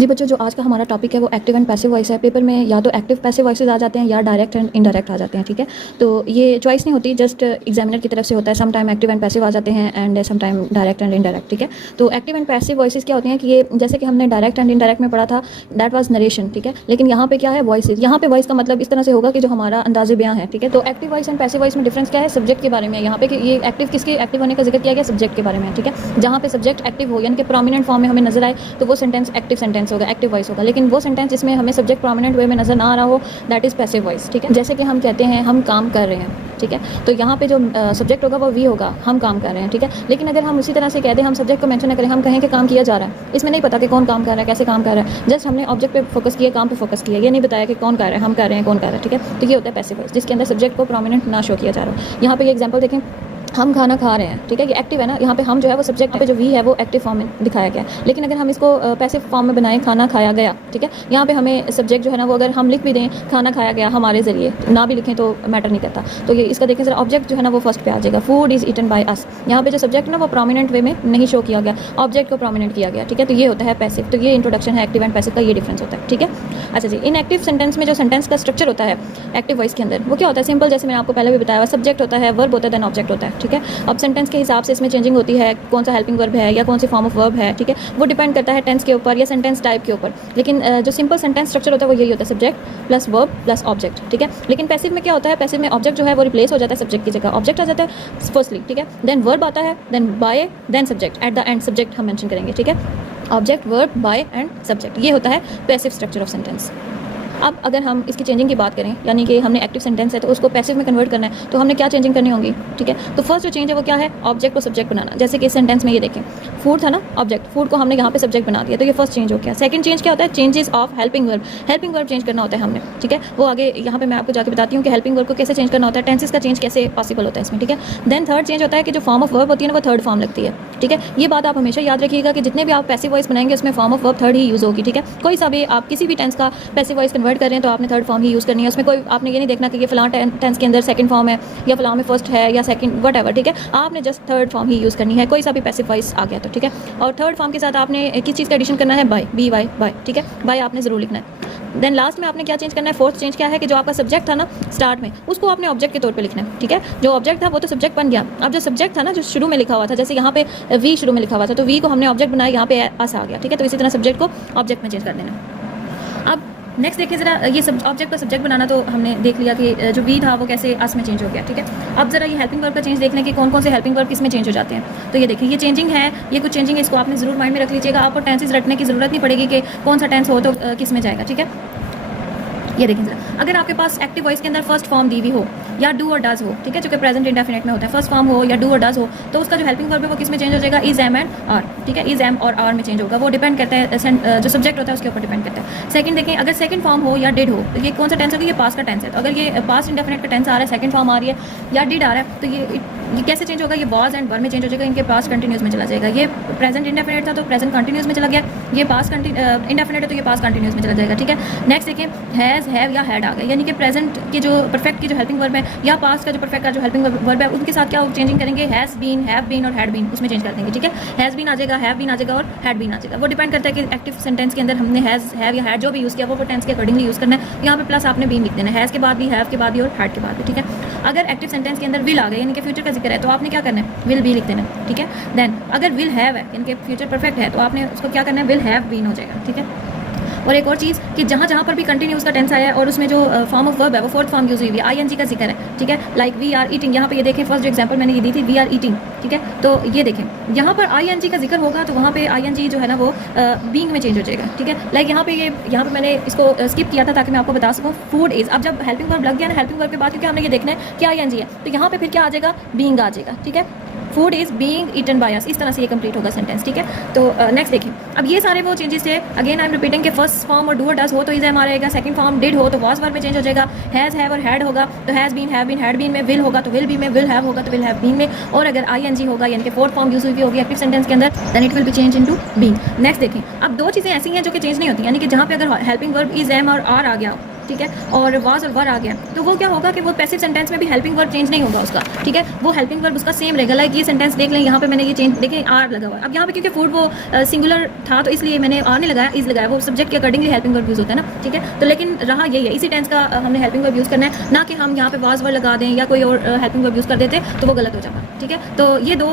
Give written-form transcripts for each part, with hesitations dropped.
जी बच्चों, जो आज का हमारा टॉपिक है वो एक्टिव एंड पैसिव वॉइस है। पेपर में या तो एक्टिव पैसिव वॉइसेस आ जाते हैं या डायरेक्ट एंड इनडायरेक्ट आ जाते हैं। ठीक है, तो ये चॉइस नहीं होती, जस्ट एग्जामिनर की तरफ से होता है। Some time active and passive आ जाते हैं and some time direct and indirect. ठीक है, तो एक्टिव एंड पैसिव वॉइसेस क्या होती हैं कि ये जैसे कि हमने डायरेक्ट एंड इनडायरेक्ट में पढ़ा था, दैट वाज नरेशन। ठीक है, लेकिन यहाँ पे क्या है, वॉइसेज। यहाँ पे वॉइस का मतलब इस तरह से होगा कि जो हमारा अंदाजे बयां है। ठीक है, तो active voice and passive voice में डिफरेंस क्या है, सब्जेक्ट के बारे में। यहाँ पे कि ये एक्टिव किसके एक्टिव होने का जिक्र किया गया, सब्जेक्ट के बारे में। ठीक है, जहाँ पे सब्जेक्ट एक्टिव हो यानी कि प्रोमिनेंट फॉर्म में हमें नजर आए तो वो सेंटेंस एक्टिव सेंटेंस होगा, एक्टिव वॉइस होगा। लेकिन वो सेंटेंस जिसमें हमें सब्जेक्ट प्रोमिनेंट वे में नजर ना आ रहा हो, दैट इज पैसिव वॉइस। ठीक है, जैसे कि हम कहते हैं हम काम कर रहे हैं। ठीक है, तो यहाँ पे जो सब्जेक्ट होगा वो वी होगा, हम काम कर रहे हैं। ठीक है, लेकिन अगर हम उसी तरह से कह दें, हम सब्जेक्ट को मेंशन न करें, हम कहें कि काम किया जा रहा है, इसमें नहीं पता कि कौन काम कर रहा है, कैसे काम कर रहा है, जस्ट हमने ऑब्जेक्ट पे फोकस किया, काम पे फोकस किया, ये नहीं बताया कि कौन कर रहा है, हम कर रहे हैं, कौन कर रहा है। ठीक है, तो ये होता है पैसिव वॉइस, जिसके अंदर सब्जेक्ट को प्रोमिनेंट ना शो किया जा रहा है। यहाँ पे ये एग्जाम्पल देखें, हम खाना खा रहे हैं। ठीक है, ये एक्टिव है ना, यहाँ पे हम जो है वो सब्जेक्ट पे जो वी है वो एक्टिव फॉर्म में दिखाया गया है। लेकिन अगर हम इसको पैसिव फॉर्म में बनाएं, खाना खाया गया। ठीक है, यहाँ पे हमें सब्जेक्ट जो है ना वो अगर हम लिख भी दें खाना खाया गया हमारे जरिए, ना भी लिखें तो मैटर नहीं करता। तो ये इसका देखें जरा, ऑब्जेक्ट जो है ना वो फर्स्ट पे आ जाएगा, food is eaten by us. यहाँ पे जो सब्जेक्ट है ना वो प्रोमिनेंट वे में नहीं शो किया गया, ऑब्जेक्ट को प्रोमिनेंट किया गया। ठीक है, तो ये होता है पैसिव। तो ये इंट्रोडक्शन है एक्टिव एंड पैसिव का, ये डिफरेंस होता है। ठीक है, अच्छा जी, इन एक्टिव सेंटेंस में जो सेंटेंस का स्ट्रक्चर होता है एक्टिव वॉइस के अंदर, वो क्या होता है, सिंपल, जैसे मैंने आपको पहले भी बताया, सब्जेक्ट होता है, वर्ब होता है, देन ऑब्जेक्ट होता है। ठीक है, अब सेंटेंस के हिसाब से इसमें चेंजिंग होती है, कौन सा हेल्पिंग वर्ब है या कौन सी फॉर्म ऑफ वर्ब है। ठीक है, वो डिपेंड करता है टेंस के ऊपर या सेंटेंस टाइप के ऊपर। लेकिन जो सिंपल सेंटेंस स्ट्रक्चर होता है वो यही होता है, subject plus verb plus object. ठीक है, लेकिन पैसिव में क्या होता है, पैसिव में ऑब्जेक्ट जो है वो रिप्लेस हो जाता है, सब्जेक्ट की जगह ऑब्जेक्ट आ जाता है फर्स्टली। ठीक है, देन वर्ब आता है, then by, then subject, at the end subject हम मेंशन करेंगे। ठीक है, object, verb, by and subject, ये होता है पैसिव स्ट्रक्चर ऑफ सेंटेंस। अब अगर हम इसकी चेंजिंग की बात करें, यानी कि हमने एक्टिव सेंटेंस है तो उसको पैसिव में कन्वर्ट करना है, तो हमने क्या चेंजिंग करनी होगी। ठीक है, तो फर्स्ट जो चेंज है वो क्या है, ऑब्जेक्ट को सब्जेक्ट बनाना। जैसे कि इस सेंटेंस में ये देखें, फूड था ना ऑब्जेक्ट, फूड को हमने यहाँ पे सब्जेक्ट बना दिया, तो ये फर्स्ट चेंज हो गया। सेकंड चेंज क्या होता है, changes of helping verb. Helping verb change करना होता है हमने। ठीक है, वो आगे यहाँ पे मैं आपको जाके बताती हूँ कि हेल्पिंग वर्ब को कैसे चेंज करना होता है, टेंसेस का चेंज कैसे पॉसिबल होता है इसमें। ठीक है, देन थर्ड चेंज होता है कि जो फॉर्म ऑफ वर्ब होती है ना वो थर्ड फॉर्म लगती है। ठीक है, ये बात आप हमेशा याद रखिएगा कि जितने भी आप पैसिव वॉइस बनाएंगे उसमें form of verb third he use होगी। ठीक है, कोई सा भी आप किसी भी टेंस का पैसिव वॉइस कन्वर्ट कर रहे हैं तो आपने थर्ड फॉर्म ही यूज़ करनी है। उसमें कोई आपने ये नहीं देखना कि ये फलां टेंस के अंदर सेकंड फॉर्म है या फलां में फर्स्ट है या सेकंड व्हाटएवर। ठीक है, आपने जस्ट थर्ड फॉर्म ही यूज़ करनी है, कोई सा भी पैसिव वॉइस आ गया तो। ठीक है, और थर्ड फॉर्म के साथ आपने किस चीज़ का एडिशन करना है, बाय, बी वाई बाय। ठीक है, बाय आपने ज़रूर लिखना है। देन लास्ट में आपने क्या चेंज करना है, फोर्थ चेंज क्या है कि जो आपका सब्जेक्ट था ना स्टार्ट में, उसको आपने ऑब्जेक्ट के तौर पे लिखना है। ठीक है, जो ऑब्जेक्ट था वो तो सब्जेक्ट बन गया, अब जो सब्जेक्ट था ना जो शुरू में लिखा हुआ था, जैसे यहाँ पे वी शुरू में लिखा हुआ था तो वी को हमने ऑब्जेक्ट बनाया, यहाँ पे अस आ गया। ठीक है, तो इसी तरह सब्जेक्ट को ऑब्जेक्ट में चेंज कर देना। अब नेक्स्ट देखिए जरा, ये सब ऑब्जेक्ट को सब्जेक्ट बनाना तो हमने देख लिया कि जो वी था वो कैसे अस में चेंज हो गया। ठीक है, अब जरा ये हेल्पिंग वर्ब का चेंज देख लें कि कौन कौन से हेल्पिंग वर्ब किस में चेंज हो जाते हैं। तो ये देखिए, ये चेंजिंग है, ये कुछ चेंजिंग है, इसको आपने जरूर माइंड में रख लीजिएगा। आपको टेंसेस रटने की जरूरत नहीं पड़ेगी कि कौन सा टेंस हो तो किस में जाएगा। ठीक है, ये देखें जरा, अगर आपके पास एक्टिव वॉइस के अंदर फर्स्ट फॉर्म दी हुई हो या डू और डज हो, ठीक है, जो कि प्रेजेंट इंडेफिनिट में होता है, फर्स्ट फॉर्म हो या डू और डज हो, तो उसका जो हेल्पिंग वर्ब है वो किस में चेंज हो जाएगा, इज, एम एंड आर। ठीक है, इज, एम और आर में चेंज होगा, वो डिपेंड करता है जो सब्जेक्ट होता है उसके ऊपर डिपेंड करता है। सेकंड देखें, अगर सेकंड फॉर्म हो या डिड हो, तो ये कौन सा टेंस होगा, ये पास्ट का टेंस है। तो अगर ये पास्ट इंडेफिनिट का टेंस आ रहा है, सेकंड फॉर्म आ रही है या डिड आ रहा है, तो ये कैसे चेंज होगा, ये वाज एंड वर में चेंज हो जाएगा, इनके पास्ट कंटिन्यूस में चला जाएगा। ये प्रेजेंट इंडेफिनिट था तो प्रेजेंट कंटिन्यूस में चला गया, ये पास्ट इंडेफिनिट है तो ये पास्ट कंटिन्यूस में चला जाएगा। ठीक है, नेक्स्ट देखें, हैज़, हैव या हैड आ गया, यानी कि प्रेजेंट की जो परफेक्ट की जो हेल्पिंग वर्ब है या पास्ट का जो परफेक्ट का जो हेल्पिंग वर्ब है उनके साथ क्या चेंजिंग करेंगे, हैज़ बीन, हैव बीन और हैड बीन उसमें चेंज कर देंगे। ठीक है, हैज़ बीन आ जाएगा, हैव बीन आ जाएगा और हैड बीन आ जाएगा। वो डिपेंड करता है कि एक्टिव सेंटेंस के अंदर हमने हैज़, हैव या हैड जो भी यूज़ किया वो टेंस के अकॉर्डिंगली यूज़ करना है। यहाँ पे प्लस आपने बीन लिख देना है, हैज़ के बाद भी, हैव के बाद भी और हैड के बाद भी। ठीक है, अगर एक्टिव सेंटेंस के अंदर विल आ गया यानी कि फ्यूचर का जिक्र है तो आपने क्या करना है, विल बी लिख देना है। ठीक है, देन अगर विल हैव है यानी कि फ्यूचर परफेक्ट है तो आपने उसको क्या करना है, विल हैव बीन हो जाएगा। ठीक है, और एक और चीज़ कि जहाँ जहाँ पर भी कंटिन्यूस का टेंस आया है और उसमें जो फॉर्म ऑफ वर्ब है वो फोर्थ फॉर्म यूज हुई है, आईएनजी का जिक्र है। ठीक है, लाइक वी आर ईटिंग, यहाँ पे ये देखें फर्स्ट जो एग्जांपल मैंने ये दी थी, वी आर ईटिंग। ठीक है, तो ये देखें यहाँ पर आईएनजी का जिक्र होगा तो वहाँ पे आईएनजी जो है ना वो बीइंग में चेंज हो जाएगा। ठीक है, लाइक यहाँ पे मैंने इसको स्किप किया था ताकि मैं आपको बता सकूँ, फूड इज, अब जब हेल्पिंग वर्ब लग गया ना हेल्पिंग वर्ब के बाद, क्योंकि हमने ये देखना है कि आईएनजी है तो यहाँ पे फिर क्या आ जाएगा, बीइंग आ जाएगा। ठीक है, food is being eaten by us, इस तरह से ये कंप्लीट होगा सेंटेंस। ठीक है, तो नेक्स्ट देखिए, अब ये सारे वो चेंजेस थे, अगेन आई एम रिपीटिंग कि फर्स्ट फॉर्म और डू और डज हो तो इज, एम आ रहेगा, सेकंड फॉर्म डिड हो तो वाज वर्ब में चेंज हो जाएगा, हैज, हैव और हैड होगा तो has been, have been, had been में, विल होगा तो विल बी में, विल हैव होगा तो विल हैव बीन में, और अगर आईएनजी होगा यानी कि फोर्थ फॉर्म यूज हुई होगी एक्टिव सेंटेंस के अंदर, then it will be change into being. Next देखिए, अब दो चीज़ें ऐसी हैं जो कि चेंज नहीं होती, यानी कि जहाँ पे अगर हेल्पिंग वर्ब इज, एम और आर आ गया, ठीक है, और वाज और वर आ गया, तो वो क्या होगा कि वो पैसिव सेंटेंस में भी हेल्पिंग वर्ब चेंज नहीं होगा उसका, ठीक है, वो हेल्पिंग वर्ब उसका सेम रहेगा। लाइक ये सेंटेंस देख लें, यहाँ पे मैंने ये चेंज देखें, आर लगा हुआ है। अब यहाँ पे क्योंकि फूड वो सिंगुलर था तो इसलिए मैंने आर नहीं लगाया, इज लगाया, वो सब्जेक्ट के अकॉर्डिंगली हेल्पिंग वर्ब यूज़ होता है ना, ठीक है। तो लेकिन रहा यही है, इसी टेंस का हमने हेल्पिंग वर्ब यूज़ करना है, ना कि हम यहाँ पे वाज वर लगा दें या कोई और हेल्पिंग वर्ब यूज़ कर देते तो वो गलत हो जाता, ठीक है। तो ये दो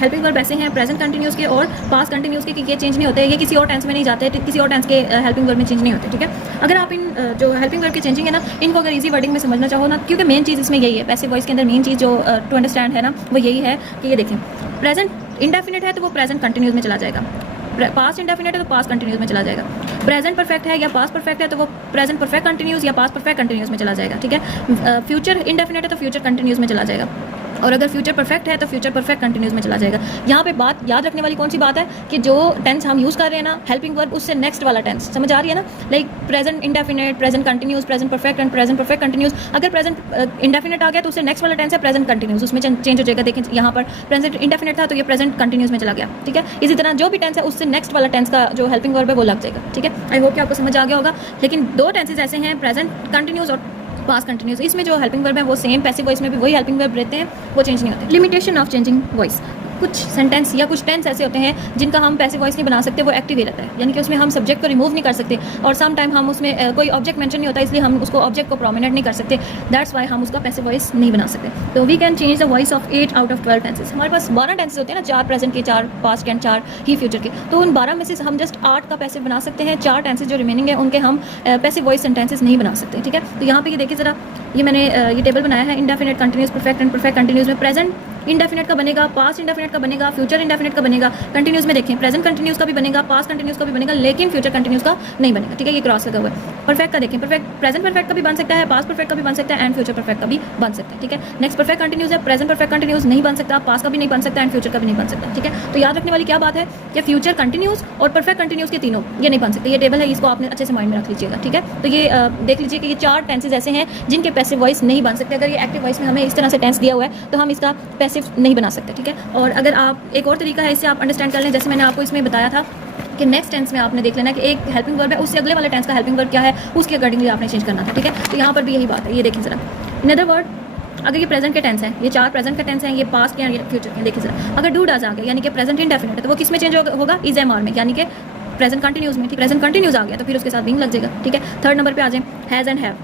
हेल्पिंग वर्ब ऐसे हैं प्रेजेंट कंटिन्यूस के और पास्ट कंटिन्यूस के, कि ये चेंज नहीं होते, ये किसी और टेंस में नहीं जाते, किसी और टेंस के हेल्पिंग वर्ब में चेंज नहीं होते, ठीक है। अगर आप इन जो हेल्पिंग वर्ब के चेंजिंग है ना, इनको अगर इजी वर्डिंग में समझना चाहो ना, क्योंकि मेन चीज़ इसमें यही है, पैसिव वॉइस के अंदर मेन चीज़ जो टू अंडरस्टैंड है ना, वो यही है कि ये देखें, प्रेजेंट इंडेफिनिट है तो वो प्रेजेंट कंटिन्यूस में चला जाएगा, पास्ट इंडेफिनिट है तो पास्ट कंटिन्यूस में चला जाएगा, प्रेजेंट परफेक्ट है या पास्ट परफेक्ट है तो वो प्रेजेंट परफेक्ट कंटिन्यूस या पास्ट परफेक्ट कंटिन्यूस में चला जाएगा, ठीक है। फ्यूचर इंडेफिनिट है तो फ्यूचर कंटिन्यूस में चला जाएगा, और अगर फ्यूचर परफेक्ट है तो फ्यूचर परफेक्ट कंटिन्यूस में चला जाएगा। यहाँ पे बात याद रखने वाली कौन सी बात है कि जो टेंस हम यूज़ कर रहे हैं ना हेल्पिंग वर्ब, उससे नेक्स्ट वाला टेंस समझ आ रही है ना, like present indefinite, present continuous, present perfect and present perfect continuous. अगर प्रेजेंट इंडेफिनिट आ गया तो उससे नेक्स्ट वाला टेंस है प्रेजेंट कंटिन्यूस, उसमें चेंज हो जाएगा। देखें यहाँ पर प्रेजेंट इंडेफिनिट था तो ये प्रेजेंट कंटिन्यूस में चला गया, ठीक है। इसी तरह जो भी टेंस है उससे नेक्स्ट वाला टेंस का जो हेल्पिंग वर्ब है वो लग जाएगा, ठीक है। आई होप कि आपको समझ आ गया होगा। लेकिन दो टेंसेज ऐसे हैं, प्रेजेंट कंटिन्यूस और पास्ट कंटिन्यूस, इसमें जो हेल्पिंग वर्ब है वो सेम, पैसिव वॉइस में भी वही हेल्पिंग वर्ब रहते हैं, वो चेंज नहीं होते। लिमिटेशन ऑफ चेंजिंग वॉइस, कुछ सेंटेंस या कुछ टेंस ऐसे होते हैं जिनका हम पैसिव वॉइस नहीं बना सकते, वो एक्टिव ही रहता है, यानी कि उसमें हम सब्जेक्ट को रिमूव नहीं कर सकते, और सम टाइम हम उसमें कोई ऑब्जेक्ट मेंशन नहीं होता, इसलिए हम उसको ऑब्जेक्ट को प्रोमिनेंट नहीं कर सकते, दैट्स वाई हम उसका पैसिव वॉइस नहीं बना सकते। तो we can change the voice of 8 out of 12 tenses. हमारे पास 12 टेंसेस होते हैं ना, 4 प्रेजेंट के, 4 पास्ट के, 4 ही फ्यूचर के, तो उन 12 में से हम जस्ट 8 का पैसिव बना सकते हैं, 4 टेंसेस जो रिमेनिंग है उनके हम पैसिव वॉइस सेंटेंसेस नहीं बना सकते, ठीक है। तो यहाँ पे ये देखिए ज़रा, ये मैंने ये टेबल बनाया है, indefinite, continuous, perfect and perfect continuous में प्रेजेंट इंडेफिनिट का बनेगा, पास्ट इंडेफिनिट का बनेगा, फ्यूचर इंडेफिनिट का बनेगा, कंटिन्यूस में देखें प्रेजेंट कंटिन्यूस का भी बनेगा, पास्ट कंटिन्यूस का भी बनेगा, लेकिन फ्यूचर कंटिन्यूस का नहीं बनेगा, ठीक है। ये क्रॉस लगा हुआ है। परफेक्ट का देखें, परफेक्ट प्रेजेंट परफेक्ट का भी बन सकता है, पास्ट परफेक्ट का भी बन सकता है एंड फ्यूचर परफेक्ट का भी बन सकता है, ठीक है। नेक्स्ट परफेक्ट कंटिन्यूस है, प्रेजेंट परफेक्ट कंटिन्यूस नहीं बन सकता, पास्ट का भी नहीं बन सकता एंड फ्यूचर का भी नहीं बन सकता, ठीक है। तो याद रखने वाली क्या बात है कि फ्यूचर कंटिन्यूस और परफेक्ट कंटिन्यूस के तीनों ये नहीं बन सकते। ये टेबल है, इसको आपने अच्छे से माइंड में रख लीजिएगा, ठीक है। तो ये देख लीजिए कि ये 4 टेंसेज ऐसे हैं जिनके पैसिव वॉइस नहीं बन सकते। अगर ये एक्टिव वॉइस में हमें इस तरह से टेंस दिया हुआ है तो हम इसका पैसिव नहीं बना सकते, ठीक है। और अगर आप एक और तरीका है, इससे आप अंडरस्टैंड कर लें, जैसे मैंने आपको इसमें बताया था कि नेक्स्ट टेंस में आपने देख लेना कि एक हेल्पिंग वर्ब है, उससे अगले वाले टेंस का हेल्पिंग वर्ब क्या है, उसके अकॉर्डिंगली आपने चेंज करना था, ठीक है। तो यहाँ पर भी यही बात है, ये देखिए ज़रा। इन अदर वर्ड, अगर ये प्रेजेंट के टेंस है, ये 4 प्रेजेंट के टेंस हैं, ये पास्ट के, ये फ्यूचर के, देखिए ज़रा। अगर डू डज आ गया यानी कि प्रेजेंट इंडेफिनिट है तो वो किस में चेंज होगा, इज एम आर में, यानी कि प्रेजेंट कंटिन्यूस में, ठीक। प्रेजेंट कंटिन्यूस आ गया तो फिर उसके साथ बीइंग लग जाएगा, ठीक है। थर्ड नंबर पे आ जाए, हैज़ एंड हैव।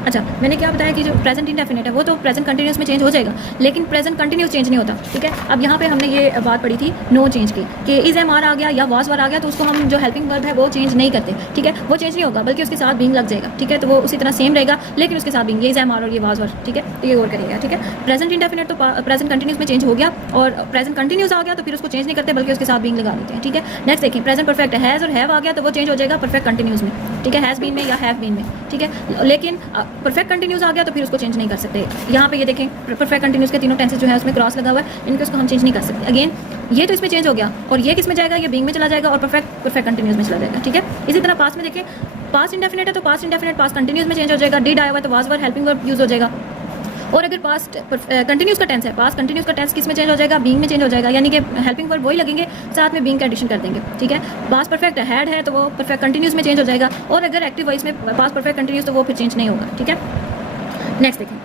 अच्छा, मैंने क्या बताया कि जो प्रेजेंट इंडेफिनिट है वो तो प्रेजेंट कंटिन्यूस में चेंज हो जाएगा, लेकिन प्रेजेंट कंटिन्यूस चेंज नहीं होता, ठीक है। अब यहाँ पे हमने ये बात पढ़ी थी नो चेंज की, कि इज एम आर आ गया या वाज वर आ गया तो उसको हम जो हेल्पिंग वर्ब है वो चेंज नहीं करते, ठीक है। वो चेंज नहीं होगा बल्कि उसके साथ बीइंग लग जाएगा, ठीक है। तो वो उसी तरह सेम रहेगा, लेकिन उसके साथ बीइंग, ये इज एम आर और ये वाज वर, ठीक है। तो ये और करेगा, ठीक है। प्रेजेंट इंडेफिनिट तो प्रेजेंट कंटिन्यूस में चेंज हो गया, और प्रेजेंट कंटिन्यूस आ गया तो फिर उसको चेंज नहीं करते बल्कि उसके साथ बीइंग लगा देते हैं, ठीक है। नेक्स्ट देखिए, प्रेजेंट परफेक्ट है, हैज़ और हैव आ गया तो वो चेंज हो जाएगा परफेक्ट कंटिन्यूस में, ठीक है, हैज़ बीन में या हैव बीन में, ठीक है। लेकिन परफेक्ट कंटिन्यूस आ गया तो फिर उसको चेंज नहीं कर सकते। यहाँ पे ये देखें, परफेक्ट कंटिन्यूस के तीनों टेंसेस जो है उसमें क्रॉस लगा हुआ है, इनको उसको हम चेंज नहीं कर सकते। अगेन ये तो इसमें चेंज हो गया, और ये किस में जाएगा, ये बीइंग में चला जाएगा, और परफेक्ट कंटिन्यूस में चला जाएगा, ठीक है। इसी तरह पास्ट में देखिए, पास्ट इंडेफिनिट है तो पास्ट इंडेफिनिट पास्ट कंटिन्यूस में चेंज हो जाएगा, डिड आया हुआ तो was were helping verb use हो जाएगा। और अगर पास्ट कंटिन्यूस का टेंस है, पास्ट कंटिन्यूस का टेंस किस में चेंज हो जाएगा, बीइंग में चेंज हो जाएगा, यानी कि हेल्पिंग वर्ब वही लगेंगे, साथ में बीइंग का एडिशन कर देंगे, ठीक है। पास्ट परफेक्ट हैड है तो वो परफेक्ट कंटिन्यूस में चेंज हो जाएगा, और अगर एक्टिव वॉइस में पास्ट परफेक्ट कंटिन्यूस तो वो फिर चेंज नहीं होगा, ठीक है। नेक्स्ट देखें,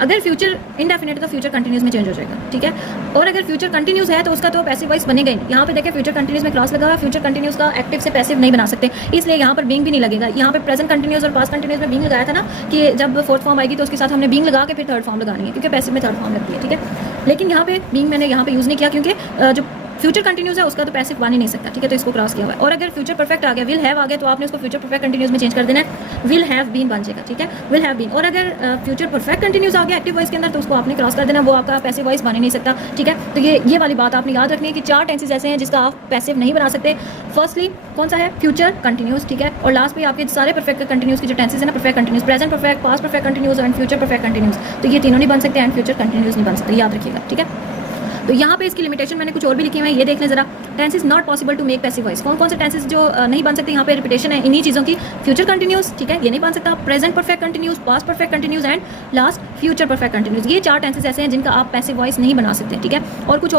अगर फ्यूचर इंडेफिनिट है तो फ्यूचर कंटिन्यूस में चेंज हो जाएगा, ठीक है। और अगर फ्यूचर कंटिन्यूस है तो उसका तो पैसिव वॉइस बनेगा ही। यहाँ पे देखें, फ्यूचर कंटिन्यूस में क्रॉस लगा हुआ है, फ्यूचर कंटिन्यूस का एक्टिव से पैसिव नहीं बना सकते, इसलिए यहाँ पर बीइंग भी नहीं लगेगा। यहाँ पे प्रेजेंट कंटिन्यूस और पास्ट कंटिन्यूस में बीइंग लगाया था ना, कि जब फोर्थ फॉर्म आएगी तो उसके साथ हमने बीइंग लगा के फिर थर्ड फॉर्म लगानी है, क्योंकि पैसिव में थर्ड फॉर्म लगती है, ठीक है। लेकिन यहाँ पे बीइंग मैंने यहाँ पे यूज़ नहीं किया, क्योंकि जो फ्यूचर कंटिन्यूस है उसका तो पैसिव बन ही नहीं सकता, ठीक है। तो इसको क्रॉस किया हुआ है। और अगर फ्यूचर परफेक्ट आ गया, विल हैव आ गया, तो आपने उसको फ्यूचर परफेक्ट कंटिन्यूस में चेंज कर देना है, विल हैव बीन बन जाएगा, ठीक है, विल हैव बीन। और अगर फ्यूचर परफेक्ट कंटिन्यूस आ गया एक्टिव वॉइस के अंदर तो उसको आपने क्रॉस कर देना, वो आपका पैसिव वॉइस बन ही नहीं सकता, ठीक है। तो ये वाली बात आपने याद रखनी है कि 4 टेंसेज ऐसे हैं जिसका आप पैसिव नहीं बना सकते। फर्स्टली कौन सा है, फ्यूचर कंटिन्यूस, ठीक है। और लास्ट में आपके सारे परफेक्ट कंटिन्यूस के जो टेंसेज है ना, perfect continuous, present perfect, past perfect continuous and future perfect continuous, तो ये तीनों नहीं बन सकते एंड फ्यूचर कंटिन्यूस नहीं बन सकते, याद रखिएगा, ठीक है। तो यहाँ पे इसकी लिमिटेशन मैंने कुछ और भी लिखी हुई है, ये देख लें जरा। Tense is not possible to make passive voice. कौन कौन से टेंसेस जो नहीं बन सकते यहाँ पे रिपीटेशन है इन्हीं चीज़ों की। फ्यूचर कंटिन्यूस, ठीक है, ये नहीं बन सकता। Present perfect continuous, past perfect continuous and last future perfect continuous. ये 4 टेंसेस ऐसे हैं जिनका आप पैसिव वॉइस नहीं बना सकते, ठीक है। और कुछ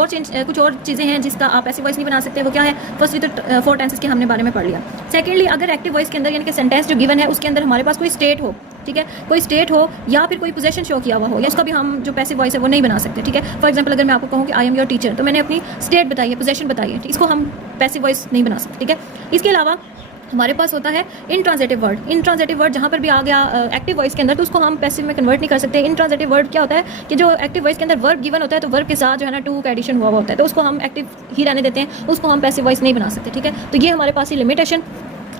और चीज़ें हैं जिसका आप पैसिव वॉइस नहीं बना सकते। वो क्या है? फर्स्टली तो 4 टेंसेस के हमने बारे में पढ़ लिया। सेकेंडली, अगर एक्टिव वॉइस के अंदर यानी कि सेंटेंस जो गिवन है उसके अंदर हमारे पास कोई स्टेट हो, ठीक है, कोई स्टेट हो या फिर कोई पोजीशन शो किया हुआ हो, या उसका भी हम जो पैसिव वॉइस है वो नहीं बना सकते, ठीक है। फॉर एग्जांपल, अगर मैं आपको कहूँ कि आई एम योर टीचर, तो मैंने अपनी स्टेट बताई है, पोजीशन बताई है, इसको हम पैसिव वॉइस नहीं बना सकते, ठीक है। इसके अलावा हमारे पास होता है इंट्रांजिटिव वर्ड। इंट्रांजिटिव वर्ड जहाँ पर भी आ गया एक्टिव वॉइस के अंदर, तो उसको हम पैसिव में कन्वर्ट नहीं कर सकते। इंट्रांजिटिव वर्ड क्या होता है कि जो एक्टिव वॉइस के अंदर वर्ब गिवन होता है, तो वर्ब के साथ जो है ना टू का एडिशन हुआ होता है, तो उसको हम एक्टिव ही रहने देते हैं, उसको हम पैसिव वॉइस नहीं बना सकते, ठीक है। तो ये हमारे पास ही लिमिटेशन।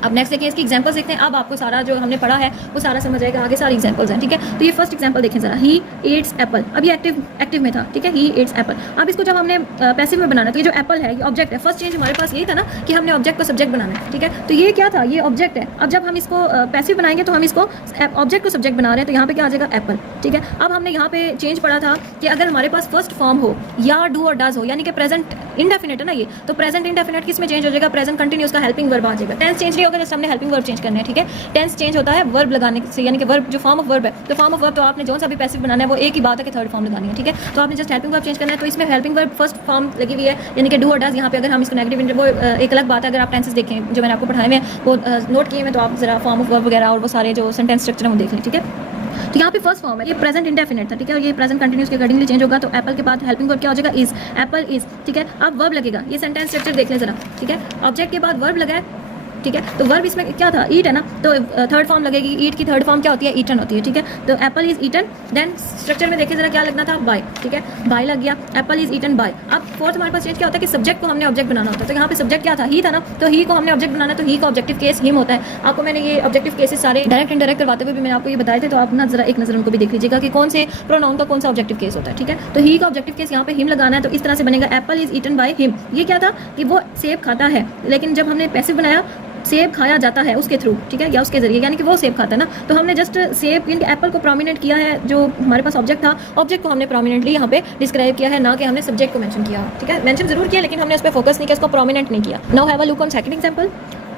अब नेक्स्ट देखें, इसकी एग्जांपल्स देखते हैं। अब आपको सारा जो हमने पढ़ा है वो सारा समझ आएगा, आगे सारी एग्जांपल्स हैं, ठीक है। तो ये फर्स्ट एग्जांपल देखें जरा, ही ईट्स एप्पल। अब ये एक्टिव में था, ठीक है, ही ईट्स एप्पल। अब इसको जब हमने पैसिव में बनाना, तो ये जो एप्पल है ये ऑब्जेक्ट है। फर्स्ट चेंज हमारे पास यही था ना कि हमने ऑब्जेक्ट को सब्जेक्ट बनाना है, ठीक है। तो ये क्या था? ये ऑब्जेक्ट है। अब जब हम इसको पैसिव बनाएंगे तो हम इसको ऑब्जेक्ट को सब्जेक्ट बना रहे हैं, तो यहाँ पे क्या आ जाएगा? एप्पल, ठीक है। अब हमने यहाँ पे चेंज पढ़ा था कि अगर हमारे पास फर्स्ट फॉर्म हो या डू और डज हो, यानी कि प्रेजेंट इंडेफिनिट है ना ये, तो प्रेजेंट इंडेफिनिट किस में चेंज हो जाएगा? प्रेजेंट कंटिन्यूस का हेल्पिंग वर्ब आ जाएगा। टेंस चेंज नहीं होगा, जैसे हमने हेल्पिंग वर्ब चेंज करना है, ठीक है। टेंस चेंज होता है वर्ब लगाने से, यानी कि वर्ब जो फॉर्म ऑफ वर्ब है, तो फॉर्म ऑफ वर्ब तो आपने जो सा भी पैसिव बनाना है वो एक ही बात है कि थर्ड फॉर्म लगानी है, ठीक है। तो आपने जस्ट हेल्पिंग वर्ब चेंज करना है, तो इसमें हेल्पिंग वर्ब फर्स्ट फॉर्म लगी हुई है, यानी कि डू और डज। यहाँ पे अगर हम इसको नेगेटिव, वो एक अलग बात है। अगर आप टेंसेस देखें जो मैंने आपको पढ़ाए में वो नोट किए हैं, तो आप जरा फॉर्म ऑफ वर्ब वगैरह और वो सारे जो सेंटेंस स्ट्रक्चर है वो देख लें, ठीक है। तो यहाँ पे फर्स्ट फॉर्म है, ये प्रेजेंट इंडेफिनिट था, ठीक है, और ये प्रेजेंट कंटिन्यूस के अकॉर्डिंगली चेंज होगा। तो एप्पल के बाद हेल्पिंग वर्ब क्या हो जाएगा? इज, एप्पल इज, ठीक है। अब वर्ब लगेगा, ये सेंटेंस स्ट्रक्चर देख लें जरा, ठीक है। ऑब्जेक्ट के बाद वर्ब लगा है, ठीक है। तो वर्ब इसमें क्या था? ईट है ना, तो थर्ड फॉर्म लगेगी। ईट की थर्ड फॉर्म क्या होती है? ईटन होती है, ठीक है। तो apple is eaten. Then structure में देखिए जरा क्या लगना था? बाय, ठीक है, बाय लग गया। Apple is eaten by. अब फोर्थ हमारे पास चेंज क्या होता है कि सब्जेक्ट को हमने ऑब्जेक्ट बनाना होता है। तो यहाँ पे सब्जेक्ट क्या था? ही था ना, तो ही को हमने ऑब्जेक्ट बनाना, तो ही का ऑब्जेक्टिव केस हिम होता है। आपको मैंने ये ऑब्जेक्टिव केसेस सारे डायरेक्ट इंडायरेक्ट करवाते हुए भी मैंने आपको ये बताए थे, तो आप ना जरा एक नजर उनको भी देख लीजिएगा कि कौन से प्रोनाउन का कौन सा ऑब्जेक्टिव केस होता है, ठीक है। तो ही का ऑब्जेक्टिव केस यहाँ पे हिम लगाना है, तो इस तरह से बनेगा apple is eaten by him. ये क्या था कि वो सेब खाता है, लेकिन जब हमने पैसिव बनाया सेब खाया जाता है उसके थ्रू, ठीक है, या उसके जरिए, यानी कि वो सेब खाता है ना, तो हमने जस्ट सेब यानी एप्पल को प्रोमिनेंट किया है। जो हमारे पास ऑब्जेक्ट था, ऑब्जेक्ट को हमने प्रोमिनेंटली यहाँ पे डिस्क्राइब किया है, ना कि हमने सब्जेक्ट को मेंशन किया, ठीक है। मेंशन जरूर किया, लेकिन हमने उस पर फोकस नहीं किया, इसको प्रोमिनेंट नहीं किया। Now have a look on second example.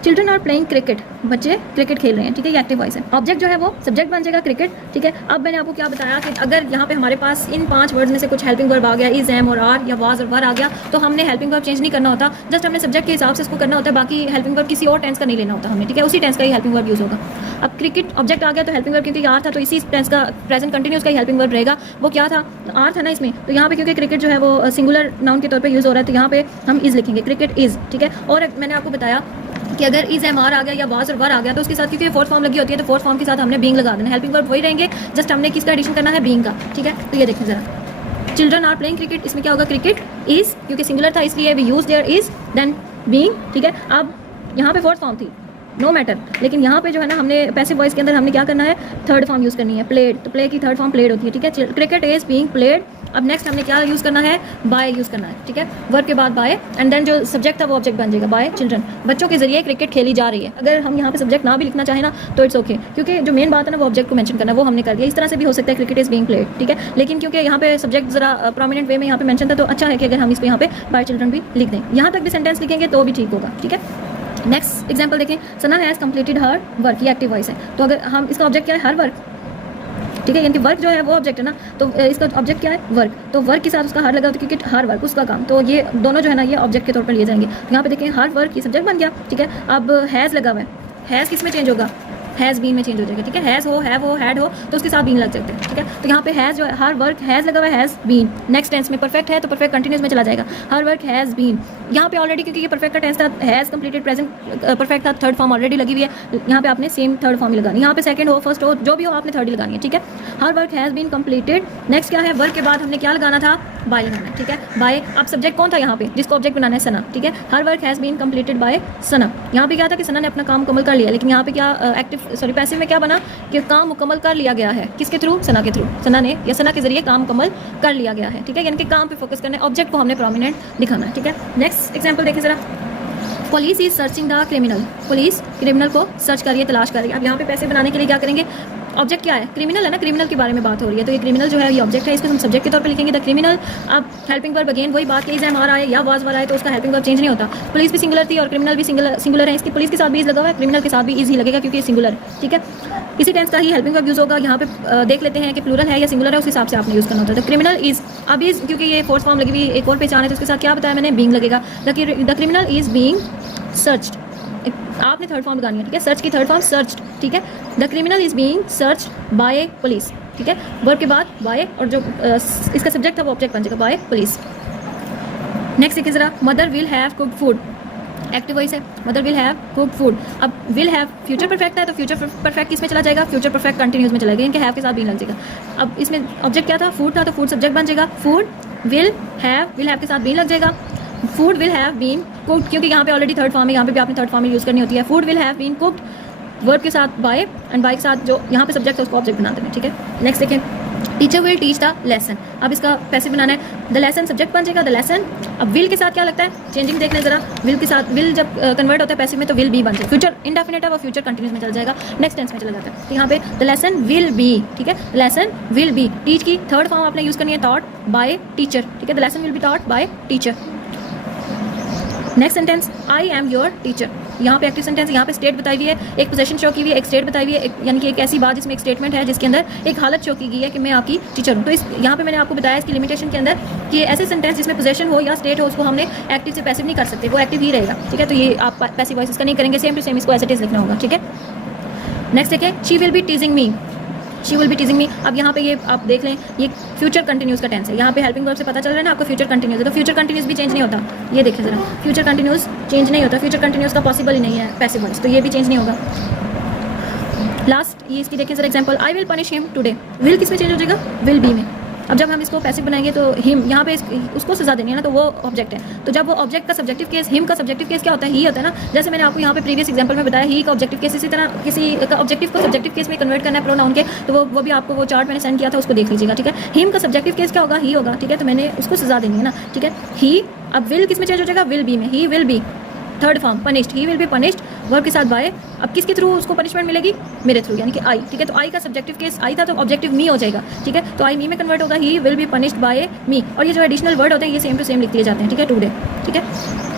Children are playing cricket. बच्चे क्रिकेट खेल रहे हैं, ठीक है, ये एक्टिव वॉइस है। ऑब्जेक्ट जो है वो सब्जेक्ट बन जाएगा क्रिकेट, ठीक है। अब मैंने आपको क्या बताया कि अगर यहाँ पे हमारे पास इन 5 वर्ड्स में से कुछ हेल्पिंग वर्ब आ गया, इज, एम और आर, या वाज और वर आ गया, तो हमने हेल्पिंग वर्ब चेंज नहीं करना होता, जस्ट हमने सब्जेक्ट के हिसाब से इसको करना होता है। बाकी हेल्पिंग वर्ब किसी और टेंस का नहीं लेना होता हमें, ठीक है, उसी टेंस का ही हेल्पिंग वर्ब यूज होगा। अब क्रिकेट ऑब्जेक्ट आ गया, तो हेल्पिंग वर्ब क्योंकि आर था, तो इसी टेंस का प्रेजेंट कंटिन्यूस का ही हेल्पिंग वर्ब रहेगा। वो क्या था? आर था ना इसमें, तो यहाँ पे क्योंकि क्रिकेट जो है वो सिंगुलर नाउन के तौर पर यूज हो रहा है, तो यहाँ पे हम इज लिखेंगे, क्रिकेट इज, ठीक है। और मैंने आपको बताया कि अगर इज, एम, आर आ गया या वाज और वर आ गया, तो उसके साथ क्योंकि फोर्थ फॉर्म लगी होती है, तो फोर्थ फॉर्म के साथ हमने बीइंग लगा देना। हेल्पिंग वर्ब वही रहेंगे, जस्ट हमने किसका एडिशन करना है? बीइंग का, ठीक है। तो ये देखें जरा, चिल्ड्रन आर प्लेइंग क्रिकेट, इसमें क्या होगा? क्रिकेट इज, क्योंकि सिंगुलर था इसलिए we use there is, then being, ठीक है। अब यहाँ पे फोर्थ फॉर्म थी, नो मैटर, लेकिन यहाँ पे जो है ना हमने पैसिव वॉइस के अंदर हमने क्या करना है? थर्ड फॉर्म यूज़ करनी है, प्लेड। तो प्ले की थर्ड फॉर्म प्लेड होती है, ठीक है। Cricket is being played. अब नेक्स्ट हमने क्या यूज़ करना है? बाय यूज़ करना है, ठीक है। वर्ब के बाद बाय, एंड देन जो सब्जेक्ट था वो ऑब्जेक्ट बन जाएगा, बाय चिल्ड्रन। बच्चों के जरिए क्रिकेट खेली जा रही है। अगर हम यहाँ पे सब्जेक्ट ना भी लिखना चाहें ना तो इट्स ओके, क्योंकि जो मेन बात है ना वो ऑब्जेक्ट को मेंशन करना है, वो हमने कर दिया। इस तरह से भी हो सकता है क्रिकेट इज बीइंग प्लेड, ठीक है। लेकिन क्योंकि यहाँ पे सब्जेक्ट जरा प्रोमिनेंट वे में यहाँ पे मेंशन था, तो अच्छा है कि अगर हम इस पर यहाँ पे बाय चिल्ड्रन भी लिख दें। यहाँ तक भी सेंटेंस लिखेंगे तो भी ठीक होगा, ठीक है। नेक्स्ट एग्जाम्पल देखें, सना हैज़ कंप्लीटेड हर वर्क, ये एक्टिव वॉइस है। तो अगर हम इसका ऑब्जेक्ट क्या है? हर वर्क, ठीक है, यानी कि वर्क जो है वो ऑब्जेक्ट है ना, तो इसका ऑब्जेक्ट क्या है? वर्क। तो वर्क के साथ उसका हर लगा, तो क्योंकि हर वर्क उसका काम, तो ये दोनों जो है ना ये ऑब्जेक्ट के तौर पर लिए जाएंगे। तो यहाँ पे देखें हर वर्क ये सब्जेक्ट बन गया, ठीक है। अब हैज़ लगा हुआ है, हैज़ किस में चेंज होगा? हैज़ बीन में चेंज हो जाएगा, ठीक है। हैज़ हो, हैव हो, हैड हो, तो उसके साथ बीन लग जाते हैं, ठीक है। तो यहाँ पे हैज़ जो है हर वर्क हैज़ लगा हुआ है, हैज़ बीन। नेक्स्ट टेंस में परफेक्ट है तो परफेक्ट कंटिन्यूस में चला जाएगा, हर वर्क हैज़ बीन। यहाँ पे ऑलरेडी क्योंकि ये परफेक्ट का टेंस था, हैज़ कंप्लीटेड प्रेजेंट परफेक्ट था, थर्ड फॉर्म ऑलरेडी लगी हुई है। यहाँ पे आपने सेम थर्ड फॉर्म ही लगानी, यहाँ पे सेकंड हो, फर्स्ट हो, जो भी हो आपने थर्ड ही लगानी है, ठीक है। Her work has been completed. Next क्या है? वर्क के बाद हमने क्या लगाना था? बाय लगाना है, ठीक है। बाय, अब सब्जेक्ट कौन था यहाँ पे जिसको ऑब्जेक्ट बनाना है? सना, ठीक है। Her work has been completed by Sana. यहाँ पे क्या था कि सना ने अपना काम मुकम्मल कर लिया, लेकिन यहाँ पे क्या पैसिव में क्या बना कि काम मुकम्मल कर लिया गया है, किसके थ्रू? सना के थ्रू। सना ने या सना के जरिए काम मुकम्मल कर लिया गया है, ठीक है। यानी कि काम पे फोकस करना है, ऑब्जेक्ट को हमने प्रोमिनेंट दिखाना है, ठीक है। नेक्स्ट एग्जांपल देखें जरा, police is searching the criminal. Police criminal को सर्च कर रही है, तलाश कर रही है। अब यहाँ पे पैसे बनाने के लिए क्या करेंगे? ऑब्जेक्ट क्या है, क्रिमिनल है ना, क्रिमिनल के बारे में बात हो रही है, तो ये क्रिमिनल जो है ये ऑब्जेक्ट है, इसको हम सब्जेक्ट के तौर पे लिखेंगे द क्रिमिनल। अब हेल्पिंग वर्ब अगेन वही बात, इज एम आ रहा है या वाज आ रहा है तो उसका हेल्पिंग वर्ब चेंज नहीं होता। पुलिस भी सिंगुलर थी और क्रिमिनल भी सिंगुलर है, इसकी पुलिस के साथ भी इज लगा हुआ है, क्रिमिनल के साथ भी इज ही लगेगा क्योंकि ये सिंगुलर है, ठीक है। इसी टेंस का ही हेल्पिंग वर्ब यूज होगा। यहाँ पे देख लेते हैं कि प्लूरल है या सिंगुलर है, उस हिसाब से आपने यूज करना होता है। तो क्रिमिनल इज, अब इज क्योंकि ये फोर्थ फॉर्म लगी हुई एक और पहचान है तो उसके साथ क्या बताया मैंने, बीइंग लगेगा। The criminal is being searched, आपने थर्ड फॉर्म लगानी है, ठीक है। सर्च की थर्ड फॉर्म सर्च्ड, ठीक है। The criminal is being searched by police, ठीक है। वर्ब के बाद बाय और जो इसका सब्जेक्ट था वो ऑब्जेक्ट बन जाएगा बाय पुलिस। नेक्स्ट देखिए जरा, mother will have cooked food, active voice है, mother will have cooked food. अब विल हैव फ्यूचर परफेक्ट है तो फ्यूचर परफेक्ट किस में चला जाएगा, फ्यूचर परफेक्ट कंटिन्यूस में चला जाएगा, इनके हैव के साथ भी लग जाएगा। अब इसमें ऑब्जेक्ट क्या था, फूड था, तो फूड सब्जेक्ट बन जाएगा। फूड विल हैव के साथ भी लग जाएगा। Food will have been cooked, क्योंकि यहाँ पे ऑलरेडी थर्ड फॉर्म है, यहाँ पे भी आपने थर्ड फॉर्म यूज़ करनी होती है। Food will have been cooked, verb के साथ बाय एंड बाय के साथ जो यहाँ पे सब्जेक्ट है उसको ऑब्जेक्ट बना देंगे, ठीक है। नेक्स्ट देखें, teacher will teach the lesson. अब इसका पैसिव बनाना है, द लेसन सब्जेक्ट बन जाएगा द लेसन। अब विल के साथ क्या लगता है, चेंजिंग देख लें जरा, विल के साथ विल जब कन्वर्ट होता है पैसिव में तो विल बी बन जाएगा। फ्यूचर इंडेफिनिट है वो फ्यूचर कंटिन्यूस में चल जाएगा, नेक्स्ट टेंस में चला जाता है। तो यहाँ पे द लेसन विल बी, ठीक है, लेसन विल बी। टीच की थर्ड फॉर्म आपने यूज़ करनी है टॉट बाय टीचर, ठीक है। The lesson will be taught by teacher. Next sentence, I am your teacher. यहाँ पे एक्टिव सेंटेंस, यहाँ पे स्टेट बताई हुई है, एक पोजीशन शो की हुई है, एक स्टेट बताई हुई है, यानी कि एक ऐसी बात जिसमें एक स्टेटमेंट है जिसके अंदर एक हालत शो की गई है कि मैं आपकी टीचर हूँ। तो इस यहाँ पे मैंने आपको बताया इसकी लिमिटेशन के अंदर कि ऐसे सेंटेंस जिसमें पोजीशन हो या स्टेट हो उसको हमने एक्टिव से पैसिव नहीं कर सकते, वो एक्टिव ही रहेगा, ठीक है। तो ये आप पैसिव वॉइस का नहीं करेंगे, सेम टू सेम इसको एज इट इज लिखना होगा, ठीक है। नेक्स्ट देखें, she will be teasing me, she will be teasing me. अब यहाँ पे ये आप देख लें, ये फ्यूचर कंटिन्यूस का टेंस है, यहाँ पे हेल्पिंग वर्ब से पता चल रहा है ना आपको फ्यूचर कंटिन्यूस है, तो फ्यूचर कंटिन्यूस भी चेंज नहीं होता। ये देखिए जरा, फ्यूचर कंटिन्यूस चेंज नहीं होता, फ्यूचर कंटिन्यूस का पॉसिबल ही नहीं है पैसिव वॉइस, तो ये भी चेंज नहीं होगा। लास्ट ये इसकी देखें जरा example, I will punish him today. Will किस में चेंज हो जाएगा, विल बी में। अब जब हम इसको पैसिव बनाएंगे तो हिम, यहाँ पे उसको सजा देनी है ना, तो वो ऑब्जेक्ट है, तो जब वो ऑब्जेक्ट का सब्जेक्टिव केस, हिम का सब्जेक्टिव केस क्या होता है, ही होता है ना। जैसे मैंने आपको यहाँ पे प्रीवियस एग्जांपल में बताया, ही का ऑब्जेक्टिव केस, इसी तरह किसी का ऑब्जेक्टिव को सब्जेक्टिव केस में कन्वर्ट करना है प्रोनाउन के, तो वो भी आपको वो चार्ट मैंने सेंड किया था, उसको देख लीजिएगा, ठीक है। हिम का सब्जेक्टिव केस क्या होगा, ही होगा, ठीक है, तो मैंने उसको सजा देनी है ना, ठीक है। ही, अब विल किस में चेंज हो जाएगा, विल बी में, ही will B third form punished, he will be punished, verb के साथ बाय। अब किसके थ्रू उसको पनिशमेंट मिलेगी, मेरे थ्रू, यानी कि आई, ठीक है। तो आई का सब्जेक्टिव केस आई था तो ऑब्जेक्टिव मी हो जाएगा, ठीक है। तो आई मी में कन्वर्ट होगा, he will be punished by me. और ये जो एडिशनल वर्ड होते हैं ये सेम टू सेम लिख दिए जाते हैं, ठीक है, टुडे, ठीक है।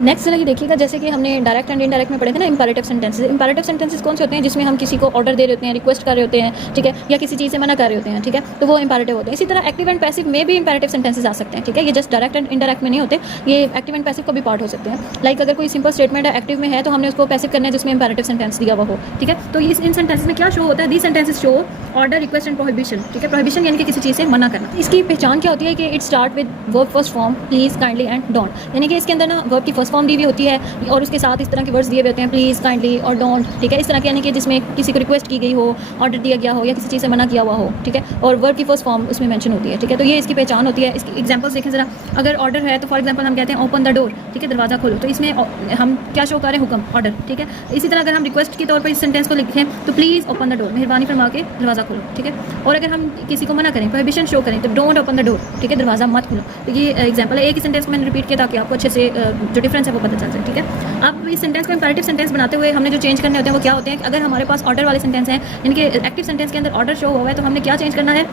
नेक्स्ट चलिए देखिएगा, जैसे कि हमने डायरेक्ट एंड इनडायरेक्ट में पढ़े थे ना इंपैरेटिव सेंटेंसेस। इंपैरेटिव सेंटेंसेस कौन से होते हैं, जिसमें हम किसी को ऑर्डर दे रहे होते हैं, रिक्वेस्ट कर रहे होते हैं, ठीक है, या किसी चीज़ से मना कर रहे होते हैं, ठीक है, तो वो इंपैरेटिव होते हैं। इसी तरह एक्टिव एंड पैसिव में भी इंपैरेटिव सेंटेंसेस आ सकते हैं, ठीक है। ये जस्ट डायरेक्ट एंड इनडायरेक्ट में नहीं होते, ये एक्टिव एंड पैसिव का भी पार्ट हो सकते हैं। लाइक अगर कोई सिंपल स्टेटमेंट है एक्टिव में है तो हमने उसको पैसिव करना है जिसमें इंपैरेटिव सेंटेंस दिया हुआ हो, ठीक है। तो इन सेंटेंसेस में क्या शो होता है, these sentences show order, request and prohibition, ठीक है। प्रोहिबिशन यानी कि किसी चीज़ से मना करना। इसकी पहचान क्या होती है कि it start with verb first form, please, kindly and don't, यानी कि इसके अंदर ना वर्ब की फर्स्ट फॉर्म दी हुई होती है और उसके साथ इस तरह के वर्ड्स दिए हुए होते हैं, प्लीज़, काइंडली और डोंट, ठीक है। इस तरह के, यानी कि जिसमें किसी को रिक्वेस्ट की गई हो, ऑर्डर दिया गया हो या किसी चीज़ से मना किया हुआ हो, ठीक है, और वर्ब की फर्स्ट फॉर्म उसमें मेंशन होती है, ठीक है। तो ये इसकी पहचान होती है। इसकी एग्जांपल्स देखें जरा, अगर ऑर्डर है तो फॉर एग्जांपल हम कहते हैं ओपन द डोर, ठीक है, दरवाज़ा खोलो, तो इसमें हम क्या शो करें, हुक्म, ऑर्डर, ठीक है। इसी तरह अगर हम रिक्वेस्ट के तौर पर इस सेंटेंस को लिखें तो प्लीज़ ओपन द डोर, मेहरबानी फरमा के दरवाज़ा खोलो, ठीक है। और अगर हम किसी को मना करें, प्रोहिबिशन शो करें, तो डोंट ओपन द डोर, ठीक है, दरवाज़ा मत खोलो। तो ये एग्जाम्पल है, एक ही सेंटेंस को मैंने रिपीट किया ताकि आपको अच्छे से जो डिफरेंस है वो पता चल जाए, ठीक है। अब इस सेंटेंस को इंपैरेटिव सेंटेंस बनाते हुए हमने जो चेंज करने होते हैं वो क्या होते हैं, अगर हमारे पास ऑर्डर वाले सेंटेंस हैं, यानी कि एक्टिव सेंटेंस के अंदर ऑर्डर शो हुआ है, तो हमने क्या चेंज करना है,